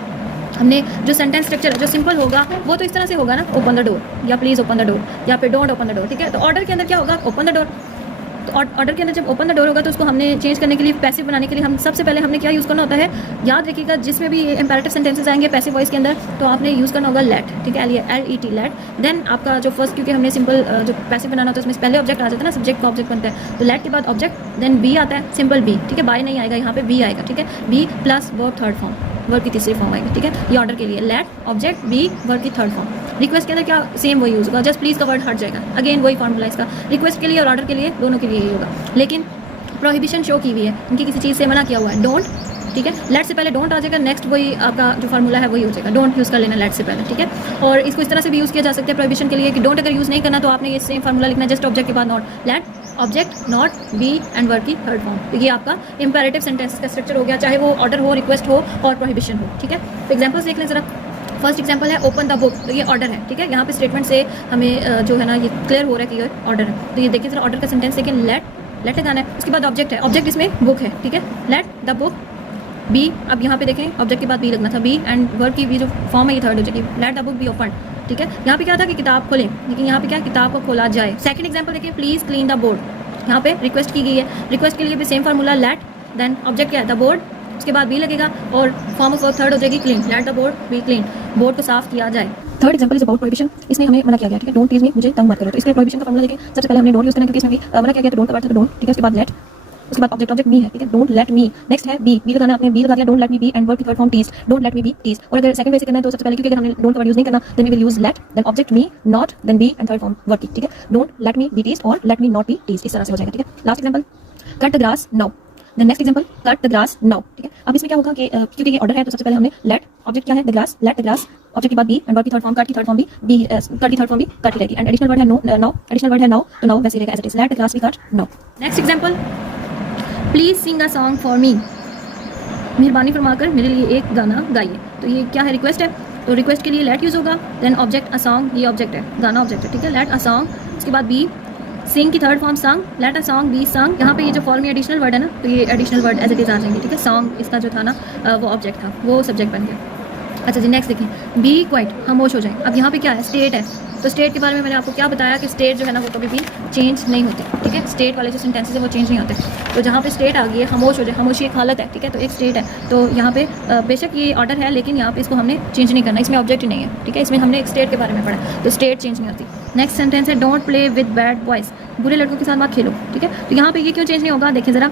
हमने जो सेंटेंस स्ट्रक्चर है जो सिंपल होगा वो तो इस तरह से होगा ना, ओपन द डोर या प्लीज़ ओपन द डोर या फिर डोंट ओपन द डोर, ठीक है। तो ऑर्डर के अंदर क्या होगा, ओपन द डोर। तो ऑर्डर के अंदर जब ओपन द डोर होगा तो उसको हमने चेंज करने के लिए, पैसिव बनाने के लिए हम सबसे पहले हमने क्या यूज़ करना होता है, याद रखिएगा जिसमें भी इंपैरेटिव सेंटेंसेस आएंगे पैसिव वॉइस के अंदर तो आपने यूज़ करना होगा लेट, ठीक है, LET लेट। देन आपका जो फर्स्ट, क्योंकि हमने सिंपल जो पैसिव बनाना होता है उसमें पहले ऑब्जेक्ट आ जाता है ना, सब्जेक्ट का ऑब्जेक्ट बनता है, तो लेट के बाद ऑब्जेक्ट, देन बी आता है, सिंपल बी, ठीक है, बाय नहीं आएगा यहाँ पे, बी आएगा, ठीक है, be plus verb third form, verb की तीसरी फॉर्म आएगी, ठीक है। ये ऑर्डर के लिए लेट ऑब्जेक्ट बी वर्ब की थर्ड फॉर्म। रिक्वेस्ट के अंदर क्या सेम वही यूज़ होगा, जस्ट प्लीज़ का वर्ड हट जाएगा, अगेन वही फॉर्मूला इसका, रिक्वेस्ट के लिए और ऑर्डर के लिए दोनों के लिए यही होगा, लेकिन प्रोहिबिशन शो की हुई है, इनकी किसी चीज़ से मना किया हुआ है, डोंट, ठीक है। लेट से पहले डोंट आ जाएगा, नेक्स्ट वही आपका जो फार्मूला है वही हो जाएगा, डोंट यूज़ कर लेना लेट से पहले, ठीक है। और इसको इस तरह से भी यूज़ किया जा सकता है प्रोहिबिशन के लिए कि डोंट अगर यूज़ नहीं करना तो आपने ये सेम फार्मूला लिखना है, जस्ट ऑब्जेक्ट के बाद not, let object not be and verb की थर्ड फॉर्म। तो ये आपका इंपैरेटिव सेंटेंस का स्ट्रक्चर हो गया, चाहे वो ऑर्डर हो, रिक्वेस्ट हो और प्रोहिबिशन हो, ठीक है। तो एग्जाम्पल्स देख लें जरा। फर्स्ट एग्जाम्पल है ओपन द बुक, तो ये ऑर्डर है, ठीक है। यहाँ पे स्टेटमेंट से हमें जो है ना ये क्लियर हो रहा है कि ये ऑर्डर है। तो ये देखिए जरा ऑर्डर का सेंटेंस, लेकिन लेट लगाना है, उसके बाद ऑब्जेक्ट है, ऑब्जेक्ट इसमें बुक है, ठीक है। लेट द बुक बी, अब यहाँ पे देखें ऑब्जेक्ट के बाद बी लगना था, बी एंड वर्ब की भी जो फॉर्म है ये थर्ड हो जाएगी, let the book be open, ठीक है। यहाँ पे क्या था कि किताब खोलें, लेकिन यहाँ पे क्या किताब को खोला जाए। सेकंड एग्जांपल देखिए, प्लीज़ क्लीन द बोर्ड, यहाँ पे रिक्वेस्ट की गई है, रिक्वेस्ट के लिए भी same formula let, then object क्या है द बोर्ड, उसके बाद बी लगेगा और फॉर्म ऑफ वर्ब थर्ड हो जाएगी clean, let the board B clean, board को साफ किया जाए। Third example is about prohibition, इसमें हमें मना किया गया, ठीक है, डोंट टीज मी, मुझे तंग मत करो। तो इसके प्रोहिबिशन का फार्मूला देखिए, सबसे पहले हमने डोंट यूज करना, क्योंकि इसमें भी मना किया गया तो डोंट का वर्ड था तो डोंट, ठीक है। उसके बाद लेट, उसके बाद ऑब्जेक्ट मी है, ठीक है, डोंट लेट मी। नेक्स्ट है बी लगाना, आपने बी लगा दिया, don't let me be and verb की third form tease, don't let me be tease. और अगर सेकंड वे से करना है तो सबसे पहले, क्योंकि अगर हमने डोंट का वर्ड यूज नहीं करना, then we will use let, then object me not, then be and third form verb की, ठीक है, don't let me be tease और let me not be tease, इस तरह से हो जाएगा, ठीक है। Last example, cut the grass now, the next example cut the grass now, ठीक है। अब इसमें क्या होगा कि क्योंकि ये ऑर्डर है तो सबसे पहले हमने लेट, ऑब्जेक्ट क्या है the grass, let the grass, object के बाद बी एंड वर्ब की थर्ड फॉर्म, कट की थर्ड फॉर्म भी कट की थर्ड फॉर्म भी कट ही रहेगी, एंड एडिशनल वर्ड है नो, नाउ एडिशनल वर्ड है नाउ, तो नाउ वैसे रहेगा as it is, let the grass be cut now. Next example, please sing a song for me, मेहरबानी फरमाकर मेरे लिए एक गाना गाइए। तो ये क्या है, रिक्वेस्ट है, तो रिक्वेस्ट के लिए लेट यूज होगा, देन ऑब्जेक्ट अ सॉन्ग, ये ऑब्जेक्ट है, गाना ऑब्जेक्ट है, ठीक है, लेट अ सॉन्ग, उसके बाद बी, सिंग की third form song, let a song be song. यहाँ पे ये जो फॉर्म में एडिशनल वर्ड है ना, तो ये additional word as it is आ जाएंगे, ठीक है। सॉन्ग इसका जो था ना वो ऑब्जेक्ट था, वो सब्जेक्ट बन गया। अच्छा जी, नेक्स्ट देखिए, बी क्वाइट, खामोश हो जाए। अब यहाँ पे क्या है, स्टेट है, तो स्टेट के बारे में मैंने आपको क्या बताया कि स्टेट जो है ना वो कभी भी चेंज नहीं होती, ठीक है। स्टेट वाले जो सेंटेंसेस है वो चेंज नहीं होते, तो जहाँ पे स्टेट आ गई है, खामोश हो जाए, खामोशी एक हालत है, ठीक है, तो एक स्टेट है। तो यहाँ पे बेशक ये ऑर्डर है, लेकिन यहाँ पे इसको हमने चेंज नहीं करना, इसमें ऑब्जेक्ट ही नहीं है, ठीक है, इसमें हमने एक स्टेट के बारे में पढ़ा, तो स्टेट चेंज नहीं होती। नेक्स्ट सेंटेंस है, don't play with bad boys, बुरे लड़कों के साथ मत खेलो, ठीक है। तो यहाँ पे ये क्यों चेंज नहीं होगा, देखिए ज़रा,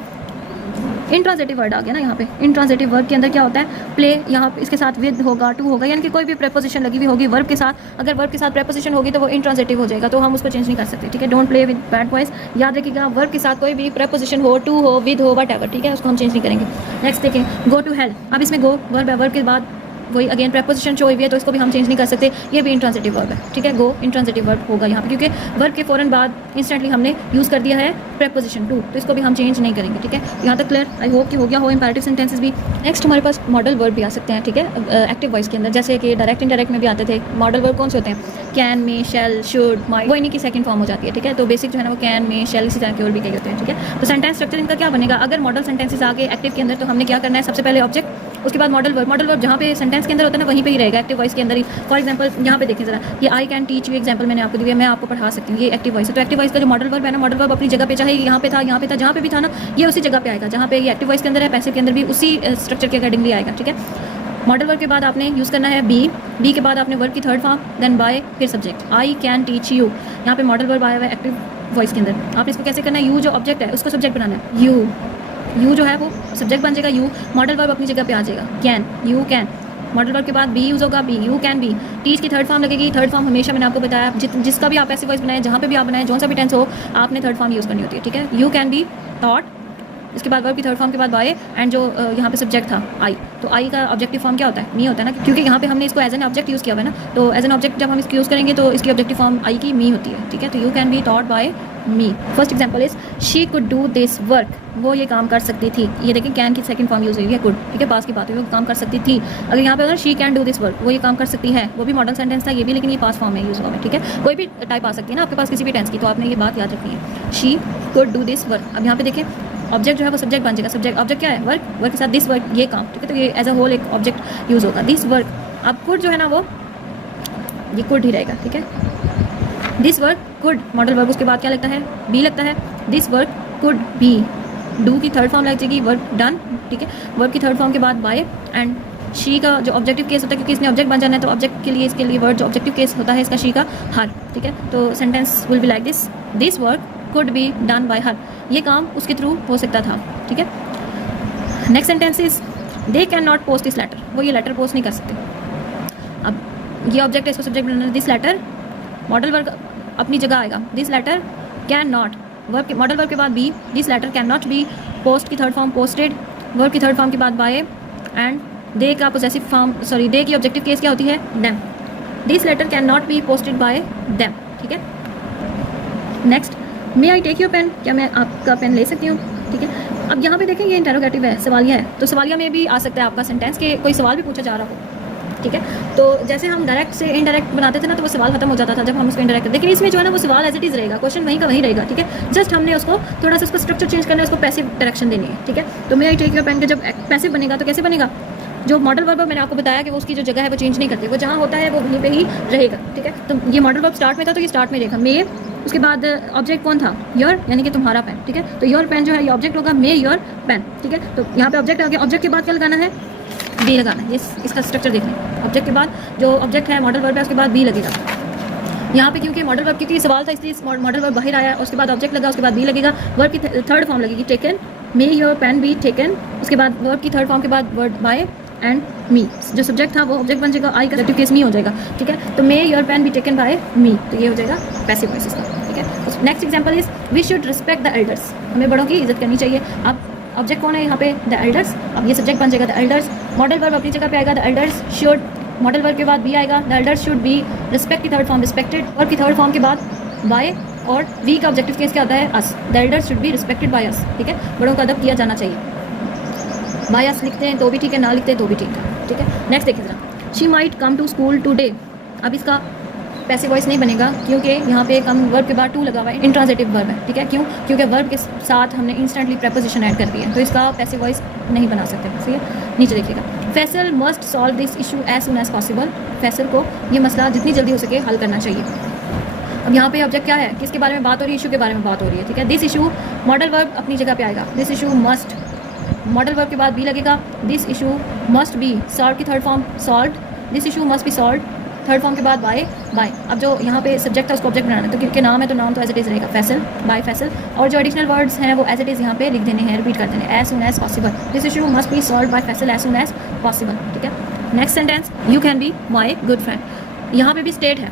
इंट्रांजिटिव वर्ड आ गया ना यहाँ पे। इंट्रांजिटिव वर्ड के अंदर क्या होता है, प्ले, यहाँ पे इसके साथ विद होगा, टू होगा, यानी कि कोई भी प्रेपोजिशन लगी हुई होगी वर्ब के साथ, अगर वर्ब के साथ प्रेपोजिशन होगी तो वो इंट्रांजिटिव हो जाएगा, तो हम उसको चेंज नहीं कर सकते, ठीक है। Don't play with bad boys, याद रखिएगा, वर्ब के साथ कोई भी प्रेपोजिशन हो, टू हो, विद हो, वट, ठीक है, उसको हम चेंज नहीं करेंगे। नेक्स्ट देखें, गो टू हेल, अब इसमें गो वर्ब है, वर्ब के बाद वही अगेन प्रेपोजिशन शो हुई है, तो इसको भी हम चेंज नहीं कर सकते, ये भी इंट्रांजिटिव वर्ब है, ठीक है। गो इंट्रांजिटिव वर्ब होगा यहाँ पे, क्योंकि वर्ब के फ़ौरन बाद इंस्टेंटली हमने यूज़ कर दिया है प्रेपोजिशन टू, तो इसको भी हम चेंज नहीं करेंगे, ठीक है। यहाँ तक क्लियर, आई होप कि हो गया हो इंपैरेटिव सेंटेंसेस भी। नेक्स्ट हमारे पास मॉडल वर्ब भी आ सकते हैं, ठीक है, एक्टिव वॉइस के अंदर, जैसे कि डायरेक्ट इंडायरेक्ट में भी आते थे। मॉडल वर्ब कौन से होते हैं, कैन, में, शेल, शुड, माइट, वो इन्हीं की सेकंड फॉर्म हो जाती है, ठीक है। तो बेसिक जो है ना वो कैन, में, शेल, इसी तरह के और भी कई होते हैं, ठीक है। तो सेंटेंस स्ट्रक्चर इनका क्या बनेगा, अगर मॉडल सेंटेंसेस आगे एक्टिव के अंदर, तो हमने क्या करना है, सबसे पहले ऑब्जेक्ट, उसके बाद मॉडल वर्ब। मॉडल वर्ब जहाँ पे सेंटेंस के अंदर होता है ना वहीं पे ही रहेगा, एक्टिव वॉइस के अंदर ही। फॉर एग्जांपल यहाँ पे देखें जरा, ये I can teach you example मैंने आपको दिया, मैं आपको पढ़ा सकती हूँ, ये एक्टिव वॉइस है। तो एक्टिव वॉइस का जो मॉडल वर्ब है ना, मॉडल वर्ब अपनी जगह पे, चाहे यहाँ पे था, यहाँ पे था, जहाँ पे भी था ना, ये उसी जगह पे आएगा जहाँ पे ये एक्टिव वॉइस के अंदर है, पैसिव के अंदर भी उसी स्ट्रक्चर के अकॉर्डिंगली आएगा, ठीक है। मॉडल वर्ब के बाद आपने यूज़ करना है बी के बाद आपने वर्ब की थर्ड फॉर्म, देन बाय, फिर subject. I can teach you, यहाँ पे मॉडल वर्ब आया हुआ है एक्टिव वॉइस के अंदर। आपने इसको कैसे करना है, यू जो ऑब्जेक्ट है उसको सब्जेक्ट बनाना है, यू जो है वो सब्जेक्ट बन जाएगा, यू मॉडल वर्ब अपनी जगह पे आ जाएगा, can, you can. Model verb के बाद बी यूज़ होगा, be, you can be. Teach की थर्ड फॉर्म लगेगी, थर्ड फॉर्म हमेशा मैंने आपको बताया, जिसका भी आप ऐसी वॉइस बनाएं, जहाँ पे भी आप बनाएं, जौन सा भी टेंस हो, आपने थर्ड फॉर्म यूज़ करनी होती है, ठीक है। यू कैन बी थॉट, इसके बाद वर्ब की थर्ड फॉर्म के बाद बाय, एंड जो यहाँ पे सब्जेक्ट था आई, तो आई का ऑब्जेक्टिव फॉर्म क्या होता है, मी होता है ना, क्योंकि यहाँ पे हमने इसको एज एन ऑब्जेक्ट यूज़ किया हुआ है ना, तो एज एन ऑब्जेक्ट जब हम इसको यूज़ करेंगे तो इसकी ऑब्जेक्टिव फॉर्म आई की मी होती है, ठीक है। तो you can be thought bye me. First example is she could do this work, वो ये काम कर सकती थी। ये देखिए कैन की सेकंड फॉर्म यूज़ हुई है, कुड, ठीक है, पास की बात हुई, वो काम कर सकती थी। अगर यहाँ पे अगर she can do this work, वो ये काम कर सकती है, वो भी मॉडल सेंटेंस था ये भी, लेकिन ये पास फॉर्म में यूज़ हुआ है, ठीक है। कोई भी टाइप आ सकती है ना आपके पास किसी भी टेंस की, तो आपने ये बात याद रखनी है, she could do this work. अब यहाँ पे देखें ऑब्जेक्ट जो है वो सब्जेक्ट बन जाएगा, सब्जेक्ट ऑब्जेक्ट क्या है, वर्क, वर्क के साथ दिस वर्क, ये काम, ठीक है। तो ये एज अ होल एक ऑब्जेक्ट यूज़ होगा, दिस वर्क। अब कुड जो है ना वो ये कुड ही रहेगा, ठीक है। This work could, modal verb, उसके बाद क्या लगता है, बी लगता है, this work could B. Do की थर्ड फॉर्म लग जाएगी, वर्क डन, ठीक है। वर्ब की थर्ड फॉर्म के बाद बाय, एंड शी का जो ऑब्जेक्टिव केस होता है, क्योंकि इसने ऑब्जेक्ट बन जाना है, तो ऑब्जेक्ट के लिए इसके लिए वर्ड जो ऑब्जेक्टिव केस होता है इसका शी का हर, ठीक है। तो sentence will be like this, this work could be done by her, ये काम उसके थ्रू हो सकता था, ठीक है। Next sentence is they can not post this letter, वो ये लेटर पोस्ट नहीं कर सकते। अब ये ऑब्जेक्ट है, इसको सब्जेक्ट बनाना है, दिस लेटर, मॉडल वर्ब अपनी जगह आएगा, this letter can not, verb के मॉडल वर्ब के बाद be, this letter can not be, post की थर्ड फॉर्म पोस्टेड, वर्ब की थर्ड फॉर्म के बाद बाय, एंड दे का पोजेसिव फॉर्म, सॉरी दे की ऑब्जेक्टिव केस क्या होती है, them. This letter can not be posted by them, ठीक है। Next, may I take your pen, क्या मैं आपका पेन ले सकती हूँ, ठीक है। अब यहाँ पे देखें ये इंटरोगेटिव है, सवालिया है, तो सवालिया में भी आ सकता है आपका सेंटेंस के कोई सवाल भी पूछा जा रहा हो, ठीक है। तो जैसे हम डायरेक्ट से इनडायरेक्ट बनाते थे ना, तो वो सवाल खत्म हो जाता था जब हम उसको इनडायरेक्ट, लेकिन इसमें जो है ना वो सवाल एज इट इज़ रहेगा, क्वेश्चन वहीं का वहीं रहेगा, ठीक है। जस्ट हमने उसको थोड़ा सा उसको स्ट्रक्चर चेंज करना है, उसको पैसिव डायरेक्शन देनी है, ठीक है। तो मे आई टेक योर पेन का जब पैसिव बनेगा तो कैसे बनेगा, जो मॉडल वर्ब मैंने आपको बताया कि वो उसकी जो जगह है वो चेंज नहीं करते, वो जहाँ होता है वो वहीं पे ही रहेगा, ठीक है। तो ये मॉडल वर्ब स्टार्ट में था तो ये स्टार्ट में रहेगा मे, उसके बाद ऑब्जेक्ट कौन था, योर, यानी कि तुम्हारा पेन, ठीक है। तो योर पेन जो है ये ऑब्जेक्ट होगा, मे योर पेन, ठीक है। तो यहाँ पे ऑब्जेक्ट आ गया, ऑब्जेक्ट के बाद क्या लगाना है, बी लगाना है। ये इसका स्ट्रक्चर देख लें, ऑब्जेक्ट के बाद जो ऑब्जेक्ट है मॉडल वर्ब है उसके बाद बी लगेगा। यहाँ पे क्योंकि मॉडल वर्ब, क्योंकि सवाल था इसलिए मॉडल वर्ब बाहर आया, उसके बाद ऑब्जेक्ट लगा, उसके बाद बी लगेगा। वर्ब की थर्ड फॉर्म लगेगी taken, may your pen be taken, उसके बाद वर्ब की थर्ड फॉर्म के बाद वर्ड बाय एंड मी, जो सब्जेक्ट था वो ऑब्जेक्ट बन जाएगा, आई का सब्जेक्टिव केस मी हो जाएगा, ठीक है। तो may your pen be taken by me, तो ये हो जाएगा पैसिव वॉइस का, ठीक है। Next example is we should respect the elders, हमें बड़ों की इज्जत करनी चाहिए। अब ऑब्जेक्ट कौन है यहाँ पे, द एल्डर्स, अब ये सब्जेक्ट बन जाएगा द एल्डर्स। मॉडल वर्ब अपनी जगह पे आएगा, the elders should, model verb के बाद बी आएगा, the elders should B, respect की थर्ड फॉर्म रिस्पेक्टेड, वर्ब की थर्ड फॉर्म के बाद बाय, और वी का ऑब्जेक्टिव केस क्या होता है, us, the elders should be respected by us, ठीक है। बड़ों का अदब किया जाना चाहिए, बाय अस लिखते हैं तो भी ठीक है, ना लिखते हैं तो भी ठीक है, ठीक है। नेक्स्ट देखिए जरा, she might come to school today, अब इसका पैसिव वॉइस नहीं बनेगा क्योंकि यहाँ पे कम वर्ब के बाद टू लगा हुआ है, इंट्रांजिटिव वर्ब है, ठीक है। क्यों, क्योंकि वर्ब के साथ हमने इंस्टेंटली प्रेपोजिशन ऐड कर दिया है, तो इसका पैसिव वॉइस नहीं बना सकते, ठीक है। नीचे देखिएगा, Faisal must solve this issue as soon as possible, Faisal को ये मसला जितनी जल्दी हो सके हल करना चाहिए। अब यहाँ पे ऑब्जेक्ट क्या है, किसके बारे में बात हो रही है, इशू के बारे में बात हो रही है, ठीक है। दिस इशू, मॉडल वर्ब अपनी जगह पे आएगा, this issue must, model verb के बाद बी लगेगा, this issue must be, solve की third form solve, this issue must be solve, third form के बाद बाय, बाय। अब जो यहाँ पे सब्जेक्ट है उसको ऑब्जेक्ट बनाना है, तो क्योंकि नाम है तो नाम तो एज इट इज़ रहेगा, फैसल, बाय फैसल, और जो एडिशनल वर्ड्स हैं वो एज इट इज़ यहाँ पे लिख देने हैं, रिपीट कर देने, as soon as possible, this issue must be solve by Faisal as soon as possible, ठीक है। Next sentence, you can be my good friend, यहाँ पे भी स्टेट है,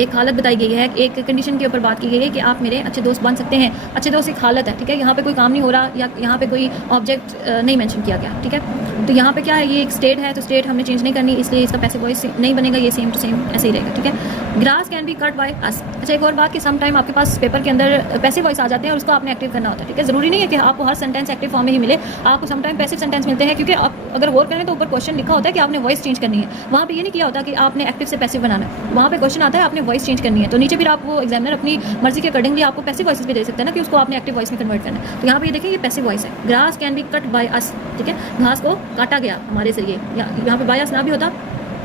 एक हालत बताई गई है, एक कंडीशन के ऊपर बात की गई है कि आप मेरे अच्छे दोस्त बन सकते हैं। अच्छे दोस्त एक हालत है, ठीक है। यहाँ पे कोई काम नहीं हो रहा या यहाँ पे कोई ऑब्जेक्ट नहीं मेंशन किया गया, ठीक है। तो यहाँ पे क्या है, ये एक स्टेट है, तो स्टेट हमने चेंज नहीं करनी, इसलिए इसका पैसिव वॉइस नहीं बनेगा, ये सेम टू सेम ऐसे ही रहेगा, ठीक है। Grass can be cut by us, अच्छा एक और बात कि सम टाइम आपके पास पेपर के अंदर पैसिव वॉइस आ जाते हैं और उसको आपने एक्टिव करना होता है, ठीक है। ज़रूरी नहीं है कि आपको हर सेंटेंस एक्टिव फॉर्म में ही मिले, आपको सम टाइम पैसिव सेंटेंस मिलते हैं, क्योंकि आप अगर गौर करें तो ऊपर क्वेश्चन लिखा होता है कि आपने वॉइस चेंज करनी है, वहाँ पे ये नहीं किया होता कि आपने एक्टिव से पैसिव बनाना है, वहाँ पे क्वेश्चन आता है आपने वॉइस चेंज करनी है, तो नीचे फिर आप वो एग्जामिनर अपनी मर्जी के अकॉर्डिंगली आपको पैसिव वॉइस भी दे सकते हैं ना, कि उसको आपने एक्टिव वॉइस में कन्वर्ट करना है। तो यहाँ पे ये देखिए, ये पैसिव वॉइस है, grass can be cut by us, ठीक है। घास को काटा गया हमारे जरिए, यहाँ पे बाय अस ना भी होता,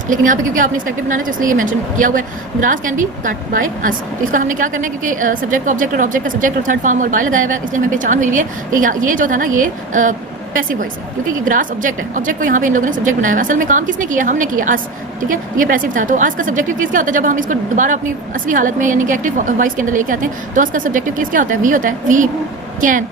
लेकिन यहाँ पे क्योंकि आपने इसका एक्टिव बनाना है तो इसलिए ये मेंशन किया हुआ है, grass can be cut by us. तो इसका हमने क्या करना है, क्योंकि सब्जेक्ट का ऑब्जेक्ट और ऑब्जेक्ट का सब्जेक्ट और थर्ड फॉर्म और बाय लगाया हुआ है, इसलिए हमें पहचान हुई है कि ये जो था ना ये पैसिव वॉइस है, क्योंकि ये ग्रास ऑब्जेक्ट है, ऑब्जेक्ट को यहाँ पे इन लोगों ने सब्जेक्ट बनाया हुआ है। असल में काम किसने किया, हमने किया, अस, ठीक है। ये पैसिव था, तो अस का सब्जेक्टिव केस क्या होता है, जब हम इसको दोबारा अपनी असली हालत में यानी कि एक्टिव वॉइस के अंदर लेके आते हैं, तो अस का सब्जेक्टिव केस क्या होता है, वी होता है, वी कैन।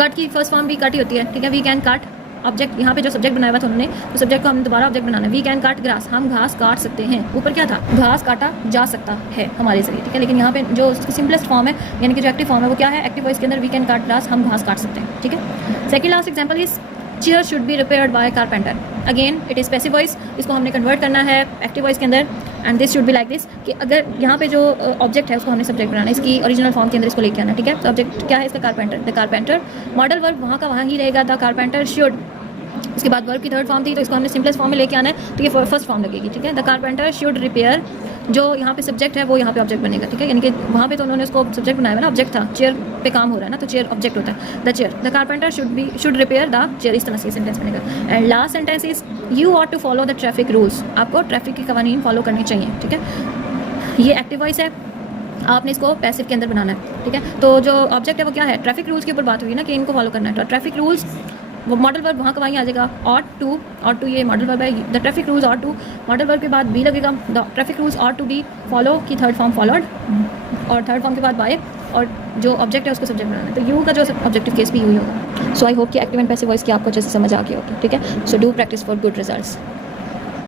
कट की फर्स्ट फॉर्म भी कट ही होती है, ठीक है। वी कैन कट, ऑब्जेक्ट यहाँ पे जो सब्जेक्ट बनाया हुआ था उन्होंने, तो सब्जेक्ट को हमने दोबारा ऑब्जेक्ट बनाना है, वी कैन काट ग्रास, हम घास काट सकते हैं। ऊपर क्या था, घास काटा जा सकता है हमारे जरिए, ठीक है। लेकिन यहाँ पे जो सिंपलेस्ट फॉर्म है यानी कि जो एक्टिव फॉर्म है वो क्या है, एक्टिव वॉइस के अंदर वी कैन काट ग्रास, हम घास काट सकते हैं, ठीक है। Second last example is chair should be repaired bye carpenter, again it is passive voice, इसको हमने कन्वर्ट करना है एक्टिव वॉइस के अंदर, and this should be like this, कि अगर यहाँ पे जो ऑब्जेक्ट है उसको हमने सब्जेक्ट बनाना है, इसकी ओरिजिनल फॉर्म के अंदर इसको लेके आना, ठीक है। तो ऑब्जेक्ट क्या है इसका, carpenter, the carpenter, model verb वहाँ का वहाँ ही रहेगा, द कारपेंटर शुड, उसके बाद वर्ब की थर्ड फॉर्म थी तो इसको हमने सिंपलेस्ट फॉर्म में लेके आना है, तो ये फर्स्ट फॉर्म लगेगी, ठीक है। द कारपेंटर शुड रिपेयर, जो यहाँ पे सब्जेक्ट है वो यहाँ पे ऑब्जेक्ट बनेगा, ठीक है। यानी कि वहाँ पे तो उन्होंने उसको सब्जेक्ट बनाया हुआ ना, ऑब्जेक्ट था, चेयर पे काम हो रहा है ना, तो चेयर ऑब्जेक्ट होता है, the chair, the carpenter should repair the chair, इस तरह से सेंटेंस बनेगा। And last sentence is you ought to follow the traffic rules, आपको ट्रैफिक के कवानीन फॉलो करने चाहिए, ठीक है। ये एक्टिव वॉइस है, आपने इसको पैसिव के अंदर बनाना है, ठीक है। तो जो ऑब्जेक्ट है वो क्या है, ट्रैफिक रूल्स के ऊपर बात हुई ना कि इनको फॉलो करना है, तो ट्रैफिक रूल्स वो मॉडल वर्ब वहाँ का वहीं आ जाएगा, ऑट टू ये मॉडल वर्ब है, the traffic rules ought to, model verb के बाद बी लगेगा, the traffic rules ought to be follow की थर्ड फॉर्म फॉलोड, और थर्ड फॉर्म के बाद बाय, और जो ऑब्जेक्ट है उसको सब्जेक्ट बनाना है, तो यू का जो ऑब्जेक्टिव केस भी यू ही होगा। सो आई होप कि एक्टिव एंड पैसिव वॉइस की आपको अच्छे से समझ आ गया होगा, ठीक है। So do practice for good results.